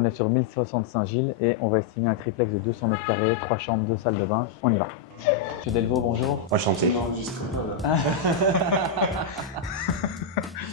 on est sur 1060 Saint-Gilles et on va estimer un triplex de 200 mètres carrés, 3 chambres, 2 salles de bain. On y va. Monsieur Delvaux, bonjour. Enchanté.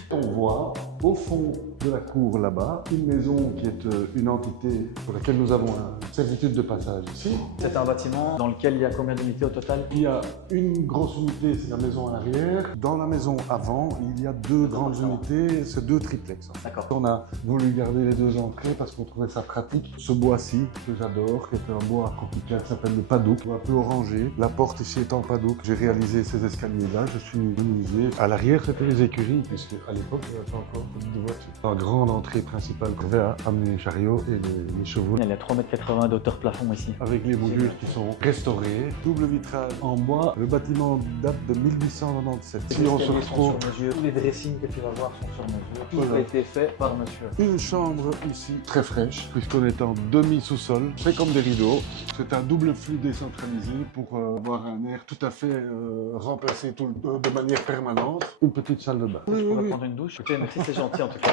On voit au fond de la cour là-bas une maison qui est une entité pour laquelle nous avons une servitude de passage ici. C'est un bâtiment dans lequel il y a combien d'unités au total? Il y a une grosse unité, c'est la maison à l'arrière. Dans la maison avant, il y a deux grandes unités, c'est deux triplex. D'accord. On a voulu garder les deux entrées parce qu'on trouvait ça pratique. Ce bois-ci, que j'adore, qui est un bois tropical qui s'appelle le padouk, un peu orangé. La porte ici est en padouk. J'ai réalisé ces escaliers-là, je suis menuisier. À l'arrière, c'était les écuries, puisque à l'époque, il n'y avait pas encore de voiture. La grande entrée principale qu'on avait à amener les chariots et les chevaux. Il y a 3,80 m d'hauteur plafond ici. Avec les moulures qui sont restaurées, double vitrage en bois. Le bâtiment date de 1897. Si on se retrouve Tous les dressings que tu vas voir sont sur mesure. Tout Voilà. a été fait par monsieur. une chambre ici très fraîche, puisqu'on est en demi-sous-sol. C'est comme des rideaux. C'est un double flux décentralisé pour avoir un air tout à fait remplacé de manière permanente. Une petite salle de bain. Je pourrais prendre une douche. Écoutez, merci, c'est gentil en tout cas.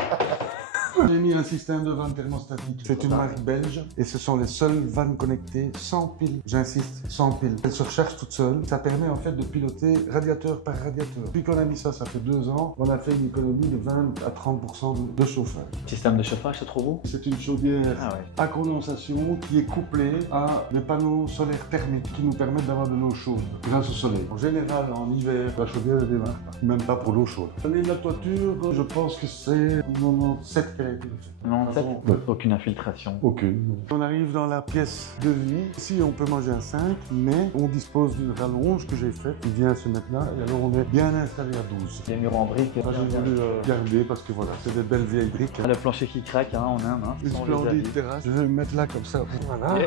J'ai mis un système de vannes thermostatiques. C'est une marque belge et ce sont les seules vannes connectées sans pile. J'insiste, sans pile. Elles se rechargent toutes seules. Ça permet en fait de piloter radiateur par radiateur. Depuis qu'on a mis ça, ça fait 2 ans, on a fait une économie de 20 à 30% de chauffage. Système de chauffage, c'est trop beau? C'est une chaudière Ah ouais. à condensation qui est couplée à des panneaux solaires thermiques qui nous permettent d'avoir de l'eau chaude grâce au soleil. En général, en hiver, la chaudière ne démarre pas. Même pas pour l'eau chaude. La toiture, je pense que c'est 97 qui a été fait. Non, Ouais. aucune infiltration. Aucune. On arrive dans la pièce de vie. Ici, on peut manger à 5, mais on dispose d'une rallonge que j'ai faite. Il vient se mettre là et alors on est bien installé à 12. Les murs en briques. Ça, j'ai voulu garder parce que voilà, c'est des belles vieilles briques. Le plancher qui craque hein, en Inde. Hein, Une sans les splendide avis. terrasse. Je vais me mettre là comme ça. Voilà.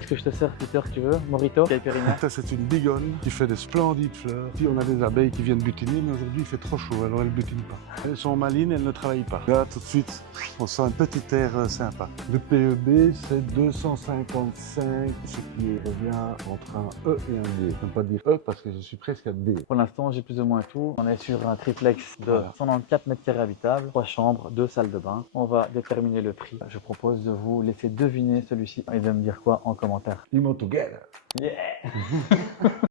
Est-ce que je te sers Peter, tu veux? Morito? Caipirinha? Ça, c'est une bigonne qui fait des splendides fleurs. Puis on a des abeilles qui viennent butiner, mais aujourd'hui il fait trop chaud, alors elles butinent pas. Elles sont malines, elles ne travaillent pas. Là, tout de suite, on sent un petit air sympa. Le PEB, c'est 255, ce qui revient entre un E et un D. Je ne peux pas dire E parce que je suis presque à D. Pour l'instant, j'ai plus ou moins tout. On est sur un triplex de Voilà. 194 mètres carrés habitables, 3 chambres, 2 salles de bain. On va déterminer le prix. Je propose de vous laisser deviner celui-ci et de me dire quoi en commentaire. Limo together. Yeah.